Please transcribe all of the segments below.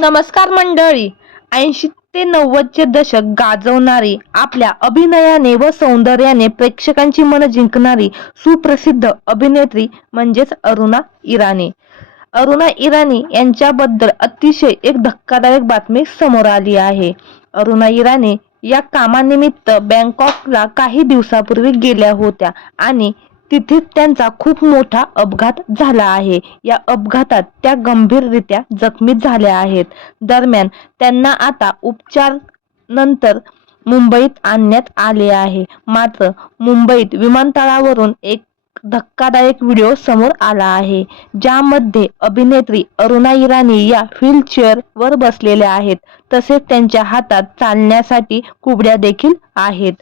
नमस्कार मंडळी. ऐंशी ते नव्वदचे दशक गाजवणारी आपल्या अभिनयाने व सौंदर्याने प्रेक्षकांची मन जिंकणारी सुप्रसिद्ध अभिनेत्री म्हणजेच अरुणा इराणी. अरुणा इराणी यांच्याबद्दल अतिशय एक धक्कादायक बातमी समोर आली आहे. अरुणा इराणी या कामानिमित्त बँकॉकला काही दिवसापूर्वी गेल्या होत्या आणि तिथेच त्यांचा खूप मोठा अपघात झाला आहे. या अपघातात त्या गंभीररित्या जखमी झाल्या आहेत. दरम्यान त्यांना आता उपचार नंतर मुंबईत आणण्यात आले आहे. मात्र मुंबईत विमानतळावरून एक धक्कादायक व्हिडिओ समोर आला आहे ज्यामध्ये अभिनेत्री अरुणा इराणी या व्हीलचेअर वर बसलेल्या आहेत. तसेच त्यांच्या हातात चालण्यासाठी कुबड्या देखील आहेत.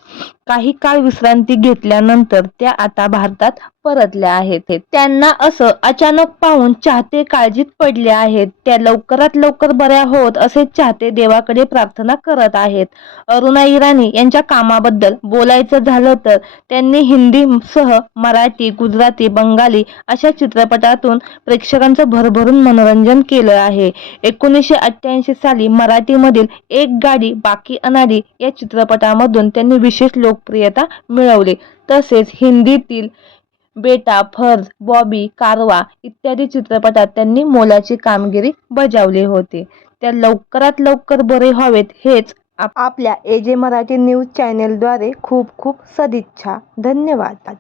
काही काळ विश्रांती घेतल्यानंतर त्या आता भारतात परतल्या आहेत. त्यांना असं अचानक पाहून चाहते काळजीत पडले आहेत. त्या लवकरात लवकर बऱ्या होत असे चाहते देवाकडे प्रार्थना करत आहेत. अरुणा इराणी यांच्या कामाबद्दल बोलायचं झालं तर त्यांनी हिंदी सह मराठी गुजराती बंगाली अशा चित्रपटातून प्रेक्षकांचं भरभरून मनोरंजन केलं आहे. एकोणीसशे अठ्ठ्याऐंशी साली मराठीमधील एक गाडी बाकी अनाडी या चित्रपटामधून त्यांनी विशेष लोकप्रियता मिळवली. तसेच हिंदीतील बेटा फर्ज बॉबी कारवा इत्यादी चित्रपटात त्यांनी मोलाची कामगिरी बजावली होती. त्या लवकरात लवकर बरे व्हावेत हेच आपल्या एजे मराठी न्यूज चॅनेलद्वारे खूप खूप सदिच्छा. धन्यवाद.